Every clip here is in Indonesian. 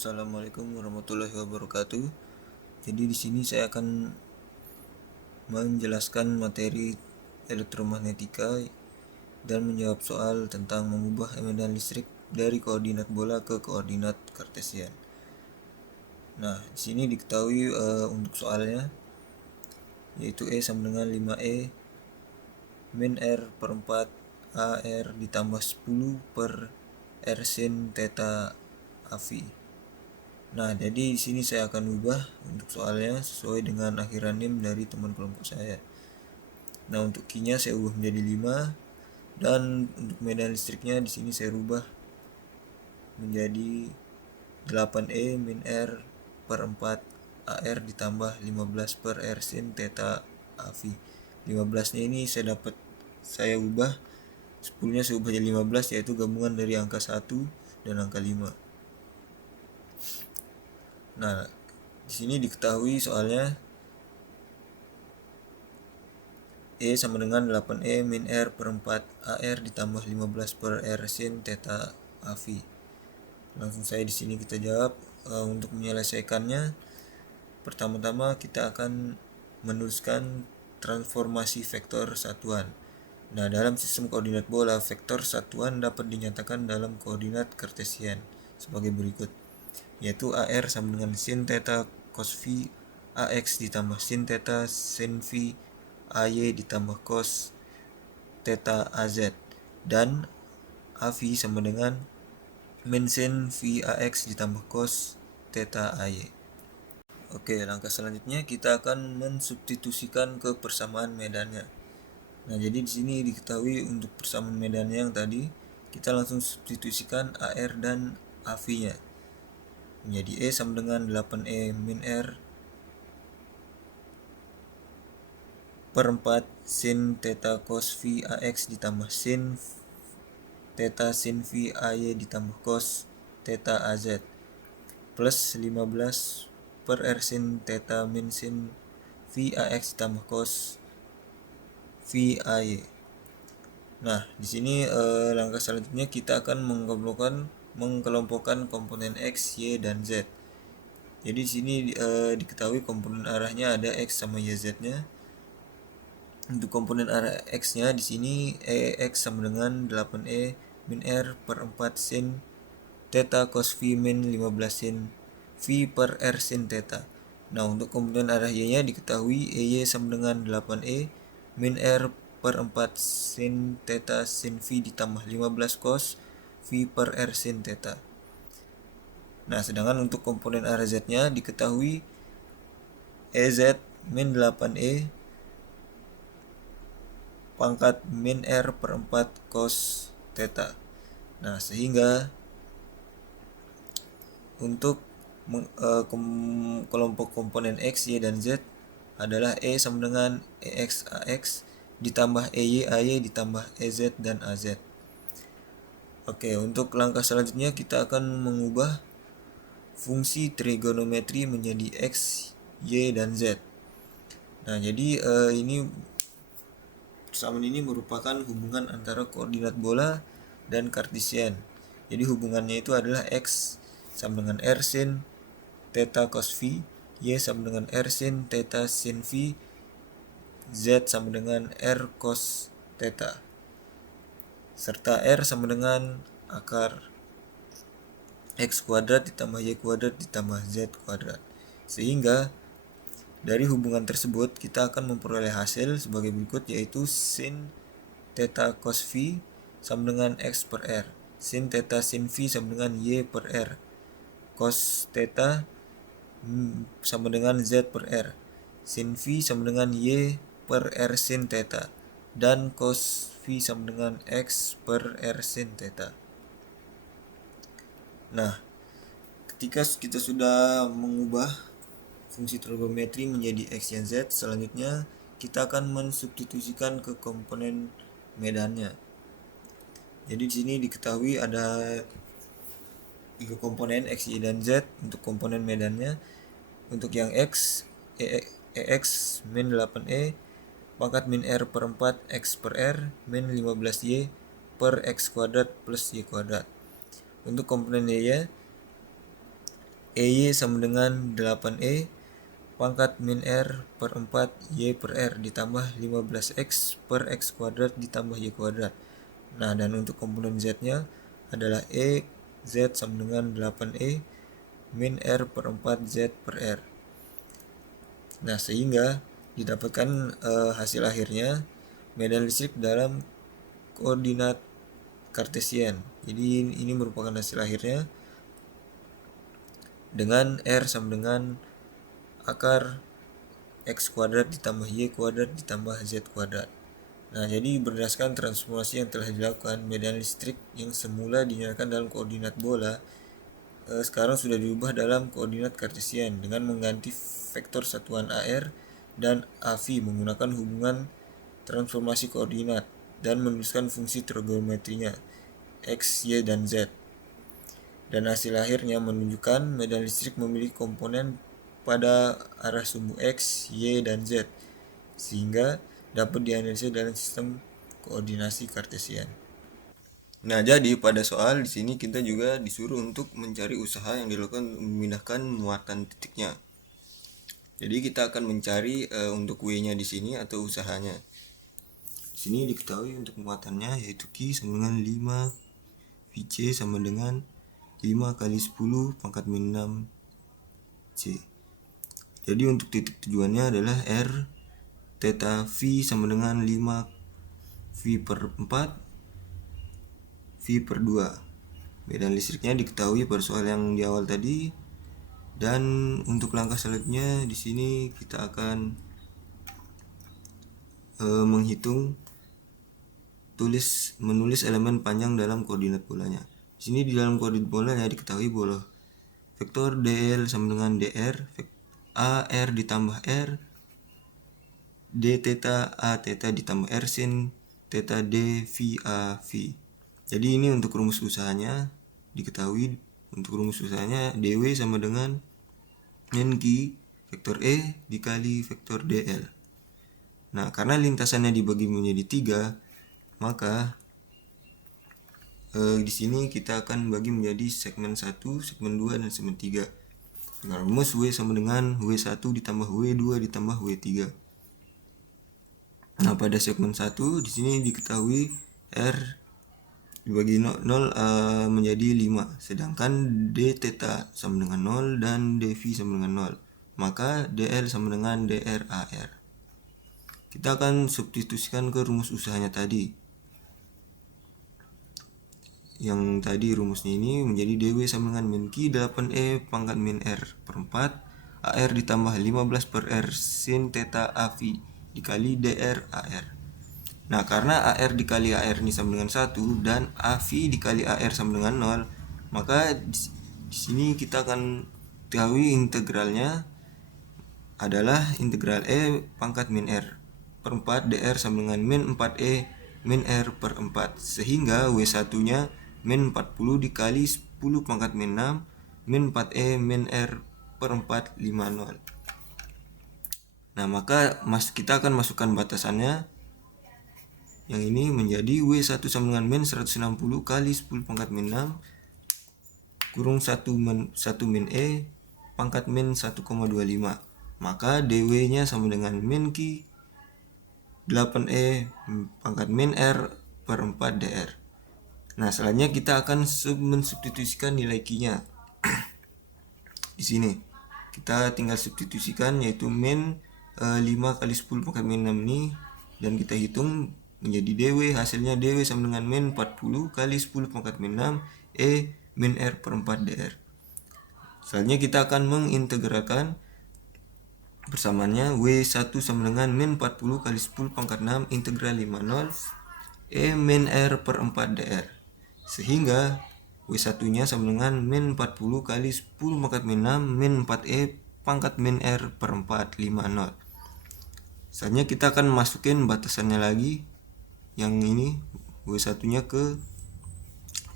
Assalamualaikum warahmatullahi wabarakatuh. Jadi di sini saya akan menjelaskan materi elektromagnetika dan menjawab soal tentang mengubah medan listrik dari koordinat bola ke koordinat kartesian. Nah, di sini diketahui untuk soalnya yaitu E sama dengan 5E min R per 4 AR ditambah 10 per R sin theta AV. Nah, jadi di sini saya akan ubah untuk soalnya sesuai dengan akhiran dari teman kelompok saya. Nah, untuk Q-nya saya ubah menjadi 5 dan untuk medan listriknya di sini saya rubah menjadi 8E min R per 4 AR ditambah 15 per R sin theta AV. 15-nya ini saya ubah 10-nya saya ubah jadi 15, yaitu gabungan dari angka 1 dan angka 5. Nah, di sini diketahui soalnya E sama dengan 8E min R per 4 AR ditambah 15 per R sin theta AV. Langsung saya di sini kita jawab. Untuk menyelesaikannya, pertama-tama kita akan menuliskan transformasi vektor satuan. Nah, dalam sistem koordinat bola, vektor satuan dapat dinyatakan dalam koordinat kartesian sebagai berikut, yaitu AR sama dengan sin theta cos V AX ditambah sin theta sin V AY ditambah cos theta AZ, dan AV sama dengan min sin V AX ditambah cos theta AY. Oke, langkah selanjutnya kita akan mensubstitusikan ke persamaan medannya. Nah, jadi di sini diketahui untuk persamaan medannya yang tadi, kita langsung substitusikan AR dan AV-nya. Menjadi E sama dengan 8E min R per 4 sin theta cos V AX ditambah sin theta sin V AY ditambah cos theta AZ plus 15 per R sin theta min sin V AX ditambah cos V AY. Nah, di sini langkah selanjutnya kita akan mengkelompokkan komponen X, Y, dan Z. Jadi di sini diketahui komponen arahnya ada X sama YZ-nya. Untuk komponen arah X-nya di sini X sama dengan 8E min R per 4 sin theta cos V min 15 sin V per R sin theta. Nah, untuk komponen arah Y-nya diketahui EY sama dengan 8E min R per 4 sin theta sin V ditambah 15 cos V per R sin theta. Nah, sedangkan untuk komponen arah Z-nya diketahui EZ min 8E pangkat min R per 4 cos theta. Nah, sehingga untuk kelompok komponen X, Y, dan Z adalah E sama dengan EX AX ditambah EY AY ditambah EZ dan AZ. Oke, untuk langkah selanjutnya kita akan mengubah fungsi trigonometri menjadi X, Y, dan Z. Nah, jadi persamaan ini merupakan hubungan antara koordinat bola dan kartesian. Jadi hubungannya itu adalah X sama dengan R sin theta cos V, Y sama dengan R sin theta sin V, Z sama dengan R cos theta, serta R sama dengan akar X kuadrat ditambah Y kuadrat ditambah Z kuadrat. Sehingga dari hubungan tersebut kita akan memperoleh hasil sebagai berikut, yaitu sin theta cos V sama dengan X per R, sin theta sin V sama dengan Y per R, cos theta sama dengan Z per R, sin V sama dengan Y per R sin theta, dan cos V sama dengan X per R sin theta. Nah, ketika kita sudah mengubah fungsi trigonometri menjadi X dan Z, selanjutnya kita akan mensubstitusikan ke komponen medannya. Jadi di sini diketahui ada 3 komponen X, Y, dan Z untuk komponen medannya. Untuk yang X, EX min 8E pangkat min R per 4 X per R min 15Y per X kuadrat plus Y kuadrat. Untuk komponen Y EY sama dengan 8E pangkat min R per 4 Y per R ditambah 15X per X kuadrat ditambah Y kuadrat. Nah, dan untuk komponen Z-nya adalah Z sama dengan 8E min R per 4 Z per R. Nah, sehingga didapatkan hasil akhirnya medan listrik dalam koordinat Kartesian. Jadi ini merupakan hasil akhirnya dengan R sama dengan akar X kuadrat ditambah Y kuadrat ditambah Z kuadrat. Nah, jadi berdasarkan transformasi yang telah dilakukan, medan listrik yang semula dinyatakan dalam koordinat bola sekarang sudah diubah dalam koordinat Kartesian dengan mengganti vektor satuan AR dan AV menggunakan hubungan transformasi koordinat dan menuliskan fungsi trigonometrinya X, Y, dan Z. Dan hasil akhirnya menunjukkan medan listrik memiliki komponen pada arah sumbu X, Y, dan Z, sehingga dapat dianalisis dalam sistem koordinasi Kartesian. Nah, jadi pada soal di sini kita juga disuruh untuk mencari usaha yang dilakukan memindahkan muatan titiknya. Jadi kita akan mencari untuk W-nya di sini atau usahanya. Di sini diketahui untuk muatannya yaitu Q sama dengan 5 VC sama dengan 5 kali 10 pangkat min 6 C. Jadi untuk titik tujuannya adalah R theta V sama dengan 5 V per 4 V per 2. Medan listriknya diketahui pada soal yang di awal tadi. Dan untuk langkah selanjutnya di sini kita akan menulis elemen panjang dalam koordinat bolanya. Di sini di dalam koordinat bolanya diketahui bahwa vektor dl sama dengan dr, AR ditambah R, d theta A theta ditambah R sin theta D V A V. Jadi ini untuk rumus usahanya diketahui. Untuk rumus usahanya dw sama dengan min Q vektor E dikali vektor dl. Nah, karena lintasannya dibagi menjadi 3, maka di sini kita akan bagi menjadi segmen 1, segmen 2, dan segmen 3. Dengan rumus W sama dengan W1 ditambah W2 ditambah W3. Nah, pada segmen 1 di sini diketahui R dibagi 0 menjadi 5, sedangkan D theta sama dengan 0 dan dV sama dengan 0. Maka dl sama dengan dr AR. Kita akan substitusikan ke rumus usahanya tadi. Yang tadi rumusnya ini menjadi dw sama dengan min Q 8E pangkat min R per 4 AR ditambah 15 per R sin theta AV dikali dr AR. Nah, karena AR dikali AR ini sama dengan 1 dan AV dikali AR sama dengan 0, maka di sini kita akan ketahui integralnya adalah integral E pangkat min R per 4 dr sama dengan min 4E min R per 4, sehingga W1 nya min 40 dikali 10 pangkat min 6 min 4E min R per 4 50. Nah, maka kita akan masukkan batasannya. Yang ini menjadi W1 sama dengan min 160 kali 10 pangkat min 6 kurung 1 min E pangkat min 1,25. Maka dw nya sama dengan min Q 8E pangkat min R per 4 dr. Nah, selanjutnya kita akan mensubstitusikan nilai Q-nya. Di sini kita tinggal substitusikan yaitu min 5 kali 10 pangkat min 6 ini, dan kita hitung menjadi dw. Hasilnya dw sama dengan min 40 kali 10 pangkat min 6 E min R per 4 dr. Selanjutnya kita akan mengintegralkan persamaannya. W1 sama dengan min 40 kali 10 pangkat 6 integral 50 E min R per 4 dr, sehingga W1 nya sama dengan min 40 kali 10 pangkat min 6 min 4E pangkat min R per 4 50. Selanjutnya kita akan masukin batasannya lagi. Yang ini W1 nya ke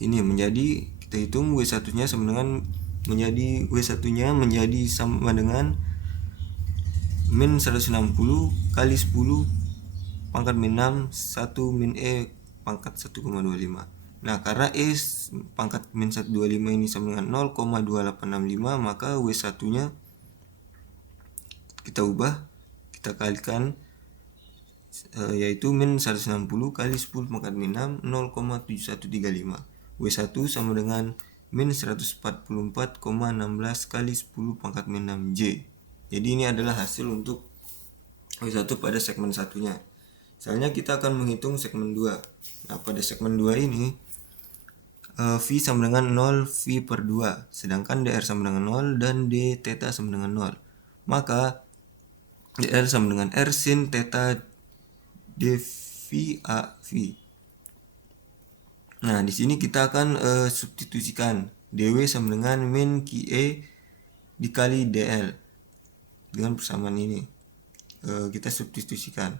sini menjadi, kita hitung W1 nya sama dengan menjadi sama dengan min 160 kali 10 pangkat min 6 1 min E pangkat 1,25. Nah, karena E pangkat min 125 ini sama dengan 0,2865, maka W1-nya kita ubah, kita kalikan, yaitu min 160 kali 10 pangkat min 6, 0,7135. W1 sama dengan min 144,16 kali 10 pangkat min 6J. Jadi ini adalah hasil untuk W1 pada segmen satunya. Misalnya kita akan menghitung segmen 2. Nah, pada segmen 2 ini V sama dengan 0 V per 2, sedangkan DR sama dengan 0 dan D theta sama dengan 0. Maka DL sama dengan R sin theta dV A V. Nah, di sini kita akan substitusikan DW sama dengan min QE dikali DL dengan persamaan ini. Kita substitusikan.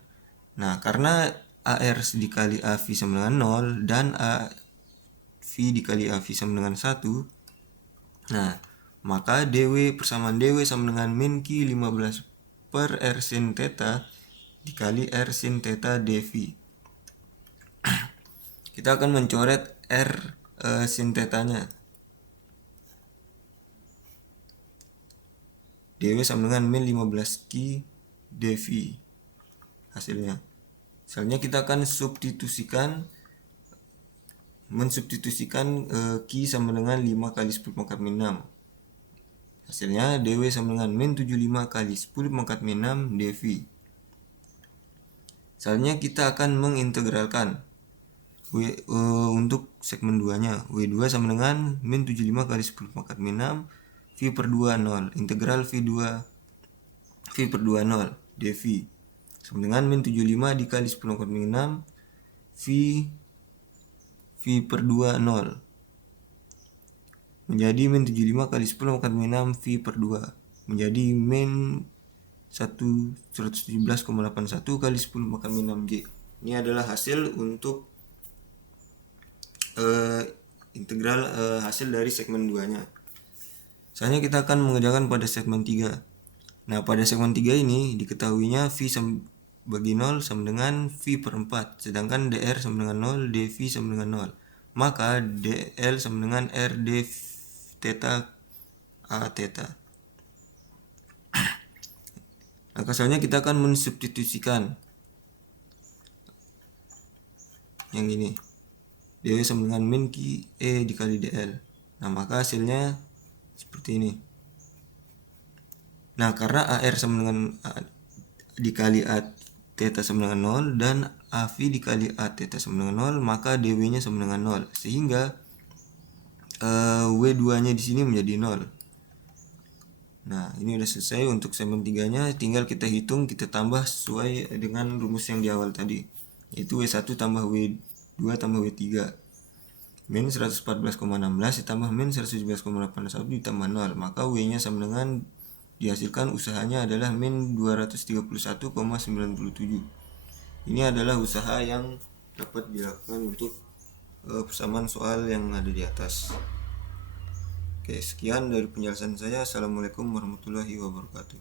Nah, karena AR dikali AV sama dengan 0 dan AV dikali AV sama dengan 1, nah, maka DW persamaan DW sama dengan min Q 15 per R sin theta dikali R sin theta dV. Kita akan mencoret R sin theta-nya. DW sama dengan min 15 Q dV hasilnya. Misalnya kita akan mensubstitusikan Q sama dengan 5 kali 10 pangkat min 6. Hasilnya DW sama dengan min 75 kali 10 pangkat min 6 dV. Misalnya kita akan mengintegralkan untuk segmen 2-nya. W2 sama dengan min 75 kali 10 pangkat min 6 V per 2 0. Integral V per 2 0 dV sama dengan min 75 dikali 10 pangkat min 6 V per 2 0 menjadi min 75 kali 10 pangkat min 6 V per 2 menjadi min 117,81 kali 10 pangkat min 6J. Ini adalah hasil untuk integral hasil dari segmen 2-nya. Misalnya kita akan mengerjakan pada segmen 3. Nah, pada segmen 3 ini diketahuinya V bagi 0 sama dengan V per 4, sedangkan DR sama dengan 0, dV sama dengan 0. Maka DL sama dengan R d theta A theta. Nah, misalnya kita akan mensubstitusikan yang ini. DW sama dengan min Q E dikali DL. Nah, maka hasilnya seperti ini. Nah, karena AR sama dengan dikali A theta sama dengan 0 dan AV dikali A theta sama dengan 0, maka DW nya sama dengan 0, sehingga W2 nya di sini menjadi 0. Nah, ini udah selesai untuk segmen 3 nya. Tinggal kita hitung, kita tambah sesuai dengan rumus yang di awal tadi, yaitu W1 tambah W2 tambah W3 min 114,16 ditambah min 117,81 ditambah 0, maka W nya sama dengan dihasilkan usahanya adalah min 231,97. Ini adalah usaha yang dapat dilakukan untuk persamaan soal yang ada di atas. Oke, sekian dari penjelasan saya. Assalamualaikum warahmatullahi wabarakatuh.